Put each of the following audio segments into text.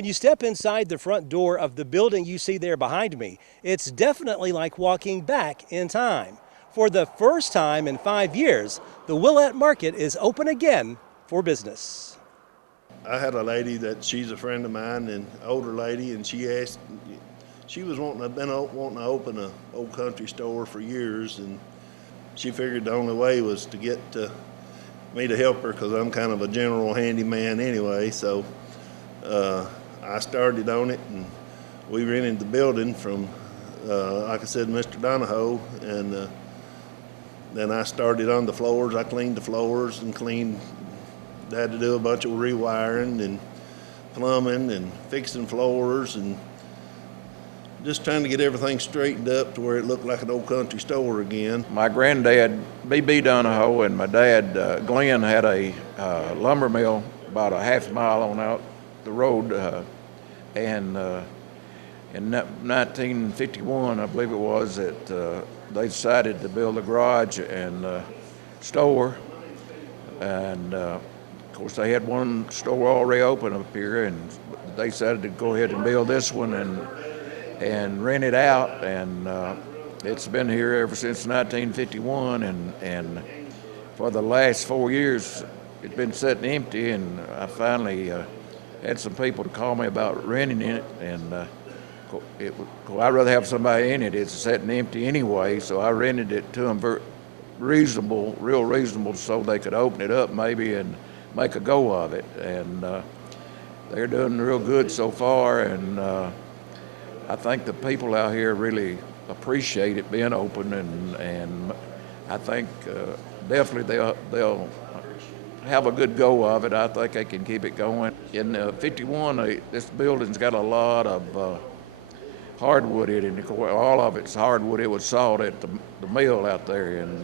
When you step inside the front door of the building you see there behind me, it's definitely like walking back in time. For the first time in 5 years, the Willette Market is open again for business. I had a lady that she's a friend of mine, an older lady, and she asked, she was wanting to open an old country store for years, and she figured the only way was to get me to help her because I'm kind of a general handyman anyway. So I started on it, and we rented the building from, like I said, Mr. Donoho, and then I started on the floors. I cleaned the floors and had to do a bunch of rewiring and plumbing and fixing floors and just trying to get everything straightened up to where it looked like an old country store again. My granddad, B.B. Donoho, and my dad, Glen, had a lumber mill about a half mile on out the road, and in 1951, I believe it was, that they decided to build a garage and store, and of course they had one store already open up here, and they decided to go ahead and build this one and rent it out, and it's been here ever since 1951, and for the last 4 years it's been sitting empty, and I finally had some people to call me about renting it, and I'd rather have somebody in it. It's sitting empty anyway, so I rented it to them real reasonable, so they could open it up maybe and make a go of it, and they're doing real good so far, and I think the people out here really appreciate it being open, and I think definitely they'll have a good go of it. I think they can keep it going. In 51, this building's got a lot of hardwood in it. All of it's hardwood. It was sawed at the mill out there, and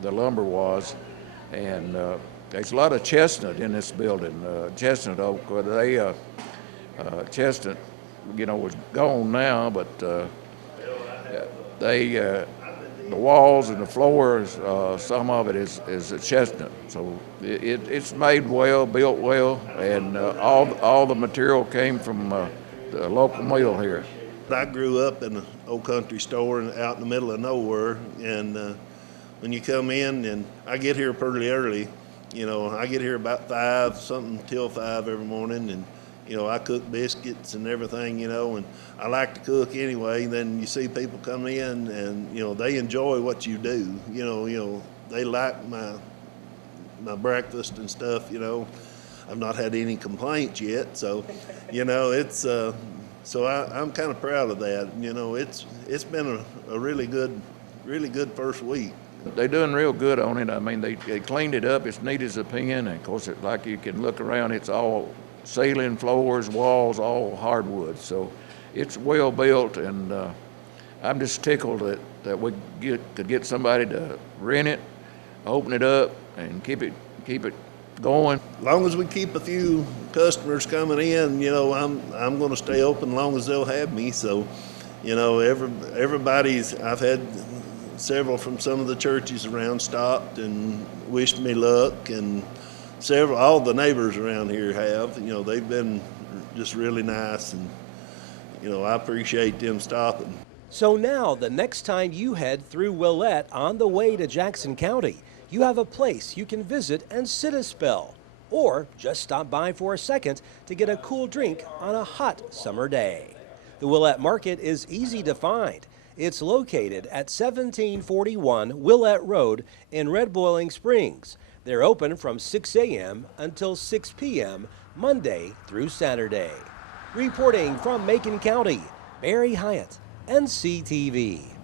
the lumber was. And there's a lot of chestnut in this building, chestnut oak. Chestnut, was gone now, but the walls and the floors, some of it is a chestnut. So it's made well, built well, and all the material came from the local mill here. I grew up in an old country store out in the middle of nowhere, and when you come in, and I get here pretty early, I get here about 5, something till 5 every morning, and I cook biscuits and everything, and I like to cook anyway. Then you see people come in, and they enjoy what you do. They like my breakfast and stuff. I've not had any complaints yet, so it's. So I'm kind of proud of that. It's been a really good first week. They're doing real good on it. I mean, they cleaned it up. It's neat as a pin, and of course, like you can look around, it's all ceiling, floors, walls, all hardwood. So it's well built, and I'm just tickled that we could get somebody to rent it, open it up, and keep it going. As long as we keep a few customers coming in, I'm going to stay open as long as they'll have me. So, I've had several from some of the churches around stopped and wished me luck, and all the neighbors around here have. They've been just really nice, and I appreciate them stopping. So now the next time you head through Willette on the way to Jackson County, you have a place you can visit and sit a spell, or just stop by for a second to get a cool drink on a hot summer day. The Willette Market is easy to find. It's located at 1741 Willette Road in Red Boiling Springs. They're open from 6 a.m. until 6 p.m. Monday through Saturday. Reporting from Macon County, Barry Hiett, NCTV.